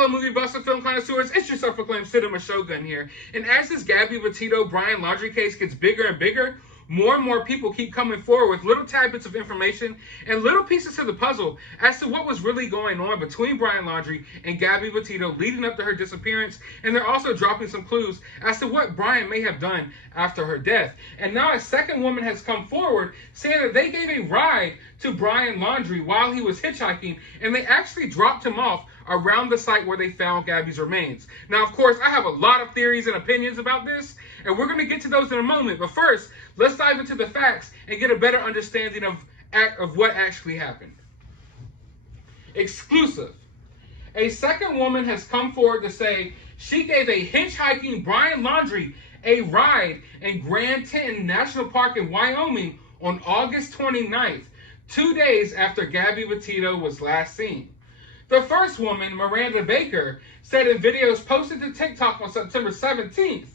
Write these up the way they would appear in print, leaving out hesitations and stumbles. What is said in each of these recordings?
fellow movie buffs and film connoisseurs, it's your self-proclaimed cinema shogun here. And as this Gabby, Petito, Brian Laundrie case gets bigger and bigger, more and more people keep coming forward with little tidbits of information and little pieces to the puzzle as to what was really going on between Brian Laundrie and Gabby Petito leading up to her disappearance. And they're also dropping some clues as to what Brian may have done after her death. And now a second woman has come forward saying that they gave a ride to Brian Laundrie while he was hitchhiking, and they actually dropped him off around the site where they found Gabby's remains. Now, of course, I have a lot of theories and opinions about this, and we're going to get to those in a moment. But first, let's dive into the facts and get a better understanding of what actually happened. Exclusive. A second woman has come forward to say she gave a hitchhiking Brian Laundrie a ride in Grand Teton National Park in Wyoming on August 29th, 2 days after Gabby Petito was last seen. The first woman, Miranda Baker, said in videos posted to TikTok on September 17th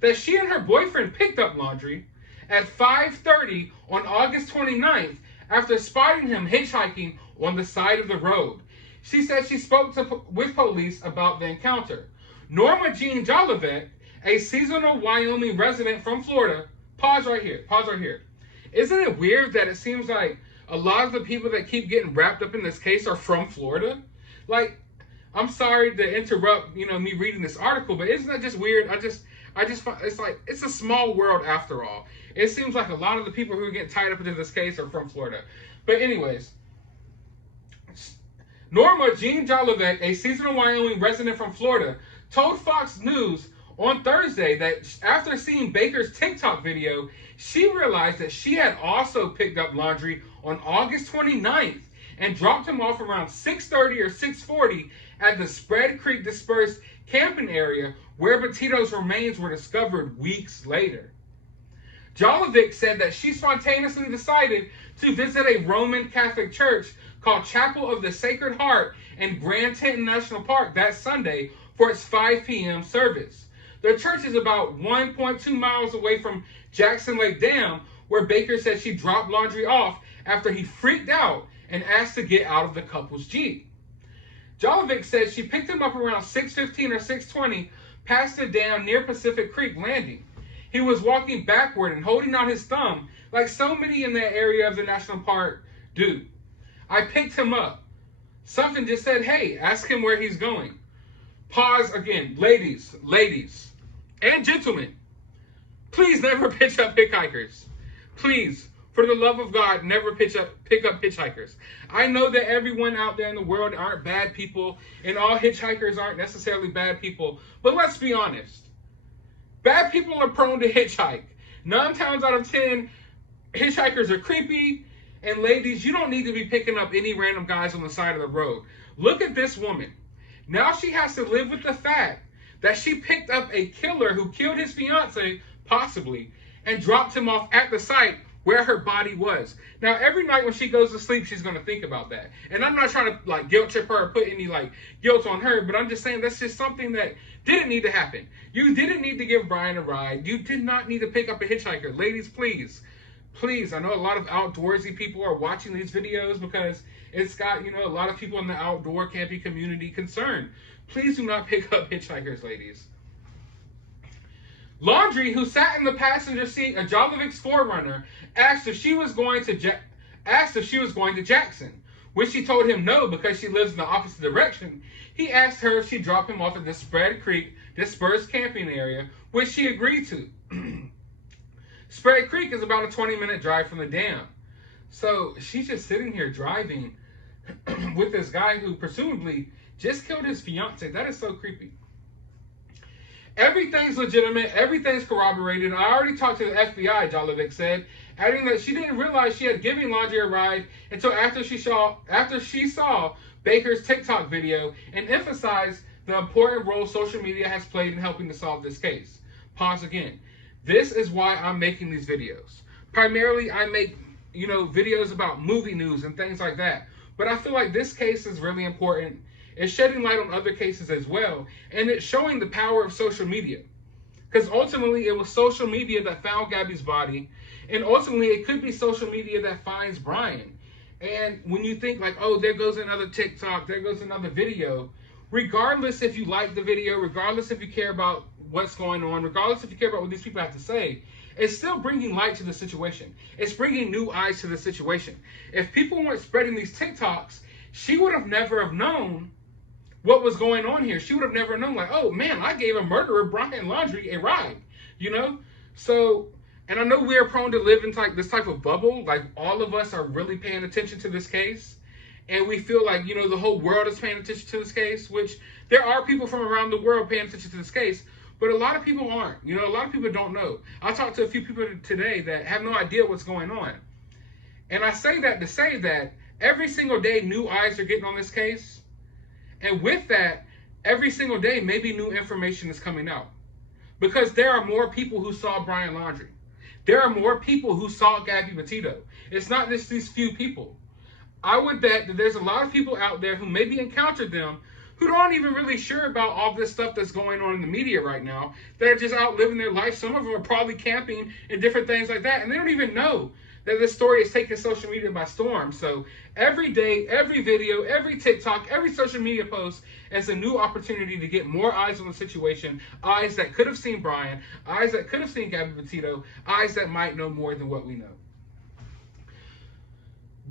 that she and her boyfriend picked up Laundrie at 5:30 on August 29th after spotting him hitchhiking on the side of the road. She said she spoke with police about the encounter. Norma Jean Jolivet, a seasonal Wyoming resident from Florida, pause right here. Isn't it weird that it seems like a lot of the people that keep getting wrapped up in this case are from Florida? Like, I'm sorry to interrupt, me reading this article, but isn't that just weird? I just find it's like, it's a small world after all. It seems like a lot of the people who are getting tied up into this case are from Florida. But anyways, Norma Jean Jolivet, a seasonal Wyoming resident from Florida, told Fox News on Thursday that after seeing Baker's TikTok video, she realized that she had also picked up Laundrie on August 29th and dropped him off around 6:30 or 6:40 at the Spread Creek dispersed camping area where Petito's remains were discovered weeks later. Jolovic said that she spontaneously decided to visit a Roman Catholic church called Chapel of the Sacred Heart in Grand Teton National Park that Sunday for its 5 p.m. service. The church is about 1.2 miles away from Jackson Lake Dam, where Baker said she dropped Laundrie off after he freaked out and asked to get out of the couple's Jeep. Jolovic said she picked him up around 6:15 or 6:20 past the dam near Pacific Creek Landing. He was walking backward and holding out his thumb like so many in that area of the national park do. I picked him up. Something just said, hey, ask him where he's going. Pause again. Ladies, and gentlemen, please never pick up hitchhikers. Please, for the love of God, never pick up hitchhikers. I know that everyone out there in the world aren't bad people, and all hitchhikers aren't necessarily bad people, but let's be honest. Bad people are prone to hitchhike. 9 times out of 10, hitchhikers are creepy, and ladies, you don't need to be picking up any random guys on the side of the road. Look at this woman. Now she has to live with the fact that she picked up a killer who killed his fiance, possibly, and dropped him off at the site where her body was. Now, every night when she goes to sleep, she's going to think about that. And I'm not trying to guilt trip her or put any guilt on her, but I'm just saying that's just something that didn't need to happen. You didn't need to give Brian a ride. You did not need to pick up a hitchhiker. Ladies, please. Please, I know a lot of outdoorsy people are watching these videos because it's got, a lot of people in the outdoor camping community concerned. Please do not pick up hitchhikers, ladies. Laundrie, who sat in the passenger seat of Jolovic's 4Runner, asked if she was going to Jackson, which she told him no because she lives in the opposite direction. He asked her if she'd drop him off at the Spread Creek dispersed camping area, which she agreed to. Spread Creek is about a 20-minute drive from the dam. So she's just sitting here driving with this guy who presumably just killed his fiance. That is so creepy. Everything's legitimate. Everything's corroborated. I already talked to the FBI, Jolovic said, adding that she didn't realize she had given Laundrie a ride until after she saw Baker's TikTok video and emphasized the important role social media has played in helping to solve this case. Pause again. This is why I'm making these videos. Primarily, I make, videos about movie news and things like that. But I feel like this case is really important. It's shedding light on other cases as well. And it's showing the power of social media. Because ultimately, it was social media that found Gabby's body. And ultimately, it could be social media that finds Brian. And when you think oh, there goes another TikTok, there goes another video. regardless if you like the video, regardless if you care about what's going on, regardless if you care about what these people have to say, it's still bringing light to the situation. It's bringing new eyes to the situation. If people weren't spreading these TikToks, she would have never have known what was going on here. She would have never known, like, oh man, I gave a murderer, Brian Laundrie, a ride, you know? So, and I know we are prone to live in this type of bubble. Like, all of us are really paying attention to this case. And we feel like, you know, the whole world is paying attention to this case, which there are people from around the world paying attention to this case, but a lot of people aren't. You know, a lot of people don't know. I talked to a few people today that have no idea what's going on. And I say that to say that every single day, new eyes are getting on this case. And with that, every single day, maybe new information is coming out. Because there are more people who saw Brian Laundrie. There are more people who saw Gabby Petito. It's not just these few people. I would bet that there's a lot of people out there who maybe encountered them who aren't even really sure about all this stuff that's going on in the media right now. They're just out living their life. Some of them are probably camping and different things like that. And they don't even know that this story is taking social media by storm. So every day, every video, every TikTok, every social media post is a new opportunity to get more eyes on the situation. Eyes that could have seen Brian, eyes that could have seen Gabby Petito, eyes that might know more than what we know.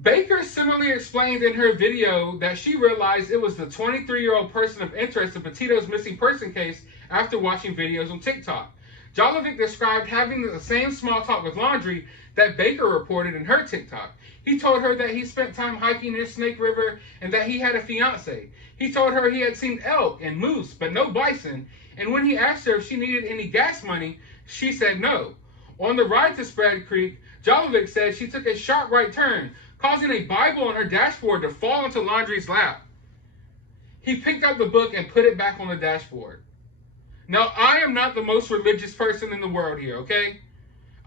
Baker similarly explained in her video that she realized it was the 23-year-old person of interest in Petito's missing person case after watching videos on TikTok. Jolovic described having the same small talk with Laundrie that Baker reported in her TikTok. He told her that he spent time hiking near Snake River and that he had a fiance. He told her he had seen elk and moose, but no bison. And when he asked her if she needed any gas money, she said no. On the ride to Spread Creek, Jolovic said she took a sharp right turn, causing a Bible on her dashboard to fall into Laundrie's lap. He picked up the book and put it back on the dashboard. Now, I am not the most religious person in the world here, okay?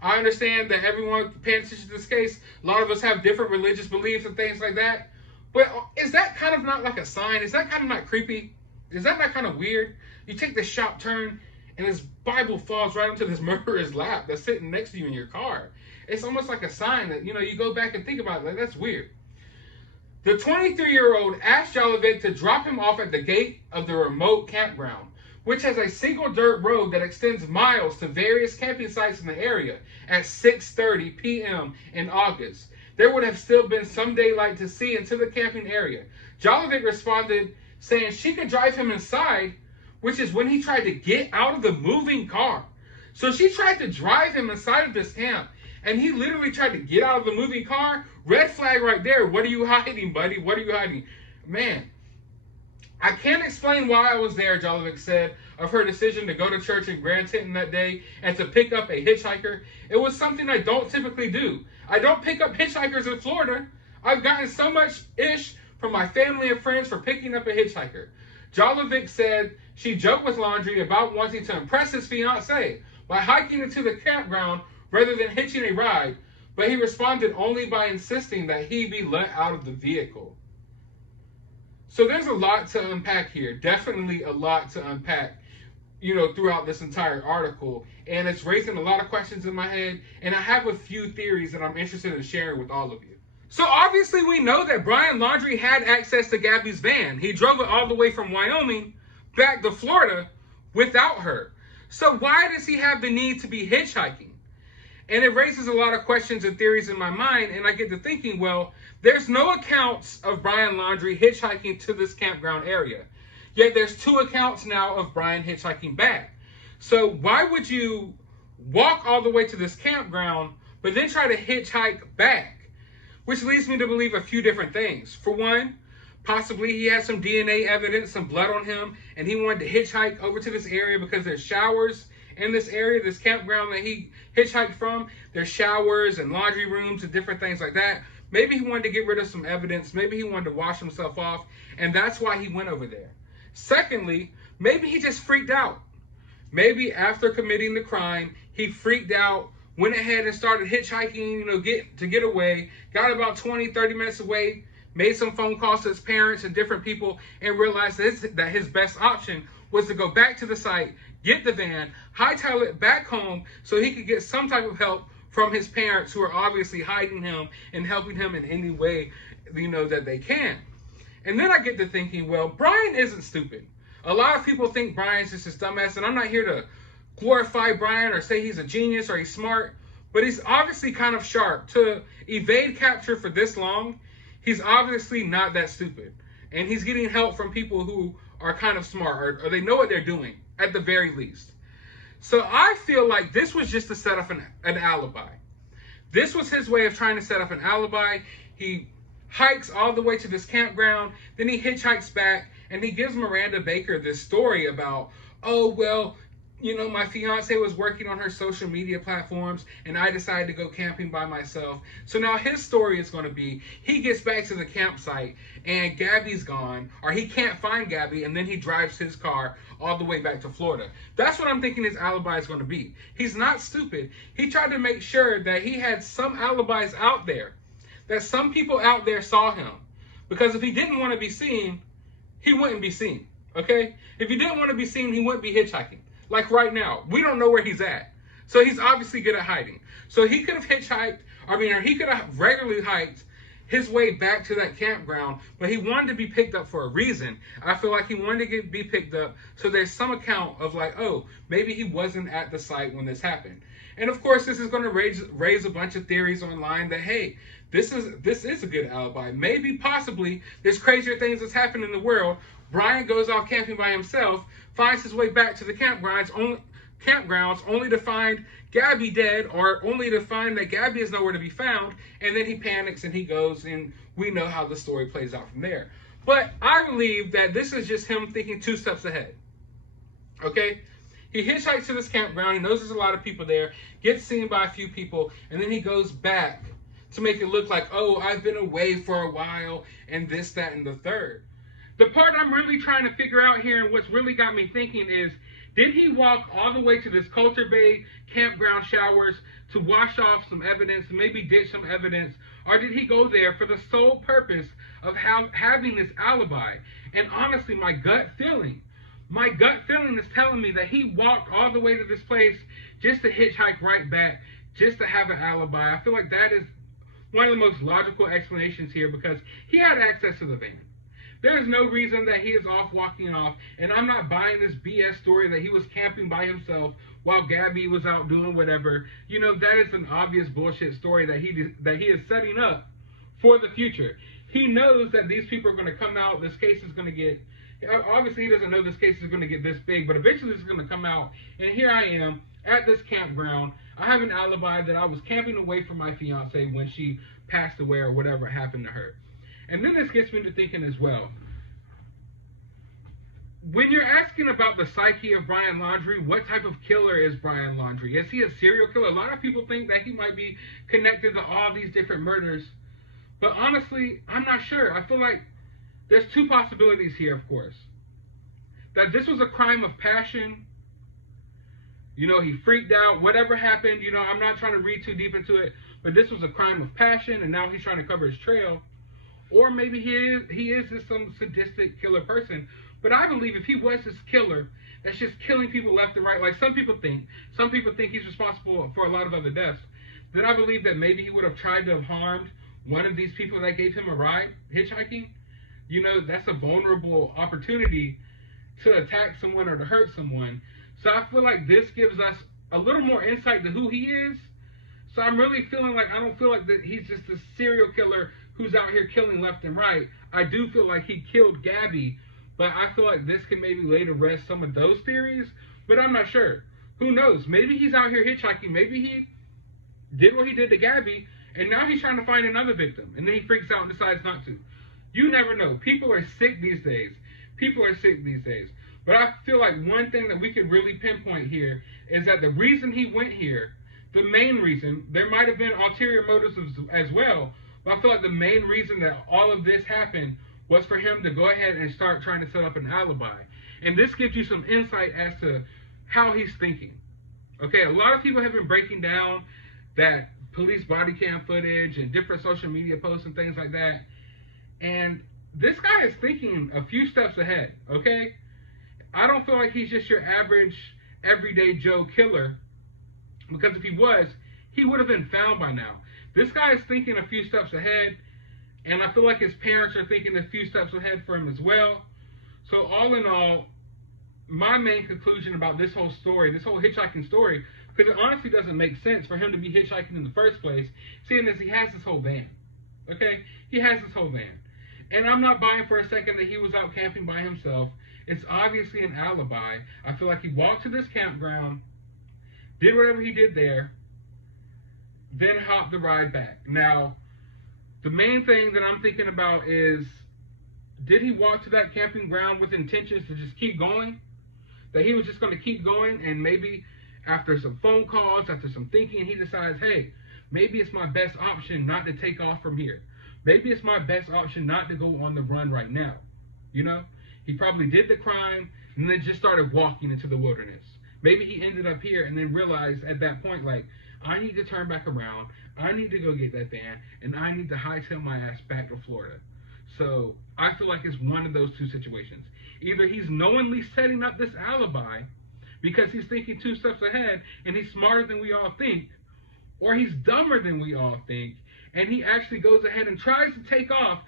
I understand that everyone paying attention to this case, a lot of us have different religious beliefs and things like that. But is that kind of not like a sign? Is that kind of not creepy? Is that not kind of weird? You take this sharp turn and this Bible falls right into this murderer's lap that's sitting next to you in your car. It's almost like a sign that, you know, you go back and think about it, like, that's weird. The 23-year-old asked Jolovic to drop him off at the gate of the remote campground, which has a single dirt road that extends miles to various camping sites in the area, at 6:30 p.m. in August. There would have still been some daylight to see into the camping area. Jolovic responded saying she could drive him inside, which is when he tried to get out of the moving car. So she tried to drive him inside of this camp, and he literally tried to get out of the moving car. Red flag right there. What are you hiding, buddy? What are you hiding? Man, I can't explain why I was there, Jolovic said, of her decision to go to church in Grand Tinton that day and to pick up a hitchhiker. It was something I don't typically do. I don't pick up hitchhikers in Florida. I've gotten so much ish from my family and friends for picking up a hitchhiker. Jolovic said she joked with Laundrie about wanting to impress his fiancé by hiking into the campground rather than hitching a ride, but he responded only by insisting that he be let out of the vehicle. So there's a lot to unpack here. Definitely a lot to unpack, you know, throughout this entire article. And it's raising a lot of questions in my head. And I have a few theories that I'm interested in sharing with all of you. So obviously we know that Brian Laundrie had access to Gabby's van. He drove it all the way from Wyoming back to Florida without her. So why does he have the need to be hitchhiking? And it raises a lot of questions and theories in my mind, and I get to thinking, well, there's no accounts of Brian Laundrie hitchhiking to this campground area. Yet there's 2 accounts now of Brian hitchhiking back. So why would you walk all the way to this campground, but then try to hitchhike back? Which leads me to believe a few different things. For one, possibly he had some DNA evidence, some blood on him, and he wanted to hitchhike over to this area because there's showers in this area, this campground that he hitchhiked from. There's showers and laundry rooms and different things like that. Maybe he wanted to get rid of some evidence. Maybe he wanted to wash himself off, and that's why he went over there. Secondly, maybe he just freaked out. Maybe after committing the crime, he freaked out, went ahead and started hitchhiking, you know, to get away, got about 20, 30 minutes away, made some phone calls to his parents and different people, and realized that his best option was to go back to the site, get the van, hightail it back home so he could get some type of help from his parents, who are obviously hiding him and helping him in any way, you know, that they can. And then I get to thinking, well, Brian isn't stupid. A lot of people think Brian's just a dumbass, and I'm not here to glorify Brian or say he's a genius or he's smart, but he's obviously kind of sharp. To evade capture for this long, he's obviously not that stupid. And he's getting help from people who are kind of smart, or they know what they're doing, at the very least. So I feel like this was just to set up an alibi. This was his way of trying to set up an alibi. He hikes all the way to this campground, then he hitchhikes back, and he gives Miranda Baker this story about, oh, well, you know, my fiance was working on her social media platforms, and I decided to go camping by myself. So now his story is going to be, he gets back to the campsite, and Gabby's gone, or he can't find Gabby, and then he drives his car all the way back to Florida. That's what I'm thinking his alibi is going to be. He's not stupid. He tried to make sure that he had some alibis out there, that some people out there saw him. Because if he didn't want to be seen, he wouldn't be seen, okay? If he didn't want to be seen, he wouldn't be hitchhiking. Like right now, we don't know where he's at. So he's obviously good at hiding. So he could have hitchhiked, or he could have regularly hiked his way back to that campground, but he wanted to be picked up for a reason. I feel like he wanted to be picked up, so there's some account of like, oh, maybe he wasn't at the site when this happened. And of course, this is going to raise a bunch of theories online that, hey, this is a good alibi. Maybe, possibly, there's crazier things that's happened in the world. Brian goes off camping by himself, finds his way back to the campgrounds only to find Gabby dead, or only to find that Gabby is nowhere to be found, and then he panics and he goes, and we know how the story plays out from there. But I believe that this is just him thinking 2 steps ahead. Okay? He hitchhikes to this campground, he knows there's a lot of people there, gets seen by a few people, and then he goes back to make it look like, oh, I've been away for a while, and this, that, and the third. The part I'm really trying to figure out here, and what's really got me thinking is, did he walk all the way to this Colter Bay campground showers to wash off some evidence, maybe ditch some evidence, or did he go there for the sole purpose of having this alibi? And honestly, my gut feeling is telling me that he walked all the way to this place just to hitchhike right back, just to have an alibi. I feel like that is one of the most logical explanations here, because he had access to the van. There is no reason that he is off walking off, and I'm not buying this BS story that he was camping by himself while Gabby was out doing whatever. You know, that is an obvious bullshit story that he is setting up for the future. He knows that these people are going to come out, this case is going to get, obviously he doesn't know this case is going to get this big, but eventually it's going to come out, and here I am at this campground. I have an alibi that I was camping away from my fiance when she passed away or whatever happened to her. And then this gets me to thinking as well. When you're asking about the psyche of Brian Laundrie, what type of killer is Brian Laundrie? Is he a serial killer? A lot of people think that he might be connected to all these different murders. But honestly, I'm not sure. I feel like there's 2 possibilities here, of course. That this was a crime of passion. You know, he freaked out. Whatever happened, you know, I'm not trying to read too deep into it. But this was a crime of passion, and now he's trying to cover his trail. Or maybe he is just some sadistic killer person. But I believe if he was this killer that's just killing people left and right, like some people think he's responsible for a lot of other deaths, then I believe that maybe he would have tried to have harmed one of these people that gave him a ride hitchhiking. You know, that's a vulnerable opportunity to attack someone or to hurt someone. So I feel like this gives us a little more insight to who he is. So I'm really feeling like, I don't feel like that he's just a serial killer who's out here killing left and right. I do feel like he killed Gabby, but I feel like this can maybe lay to rest some of those theories, but I'm not sure. Who knows? Maybe he's out here hitchhiking. Maybe he did what he did to Gabby, and now he's trying to find another victim, and then he freaks out and decides not to. You never know. People are sick these days. But I feel like one thing that we can really pinpoint here is that the reason he went here, the main reason, there might have been ulterior motives as well, but I feel like the main reason that all of this happened was for him to go ahead and start trying to set up an alibi. And this gives you some insight as to how he's thinking. Okay, a lot of people have been breaking down that police body cam footage and different social media posts and things like that. And this guy is thinking a few steps ahead, okay? I don't feel like he's just your average, everyday Joe killer, because if he was, he would have been found by now. This guy is thinking a few steps ahead. And I feel like his parents are thinking a few steps ahead for him as well. So all in all, my main conclusion about this whole story, this whole hitchhiking story, because it honestly doesn't make sense for him to be hitchhiking in the first place, seeing as he has this whole van. Okay? He has this whole van. And I'm not buying for a second that he was out camping by himself. It's obviously an alibi. I feel like he walked to this campground, did whatever he did there, then hopped the ride back. Now, the main thing that I'm thinking about is, did he walk to that camping ground with intentions to just keep going? That he was just going to keep going, and maybe after some phone calls, after some thinking, he decides, hey, maybe it's my best option not to take off from here. Maybe it's my best option not to go on the run right now. You know? He probably did the crime and then just started walking into the wilderness. Maybe he ended up here and then realized at that point, like, I need to turn back around. I need to go get that van, and I need to hightail my ass back to Florida. So I feel like it's one of those two situations. Either he's knowingly setting up this alibi because he's thinking two steps ahead and he's smarter than we all think, or he's dumber than we all think, and he actually goes ahead and tries to take off,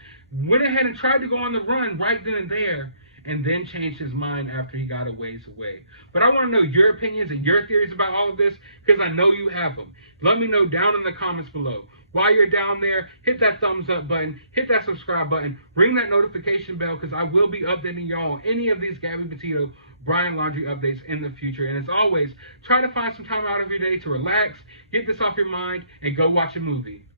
went ahead and tried to go on the run right then and there, and then changed his mind after he got a ways away. But I want to know your opinions and your theories about all of this, because I know you have them. Let me know down in the comments below. While you're down there, hit that thumbs up button, hit that subscribe button, ring that notification bell, because I will be updating y'all on any of these Gabby, Petito, Brian Laundrie updates in the future. And as always, try to find some time out of your day to relax, get this off your mind, and go watch a movie.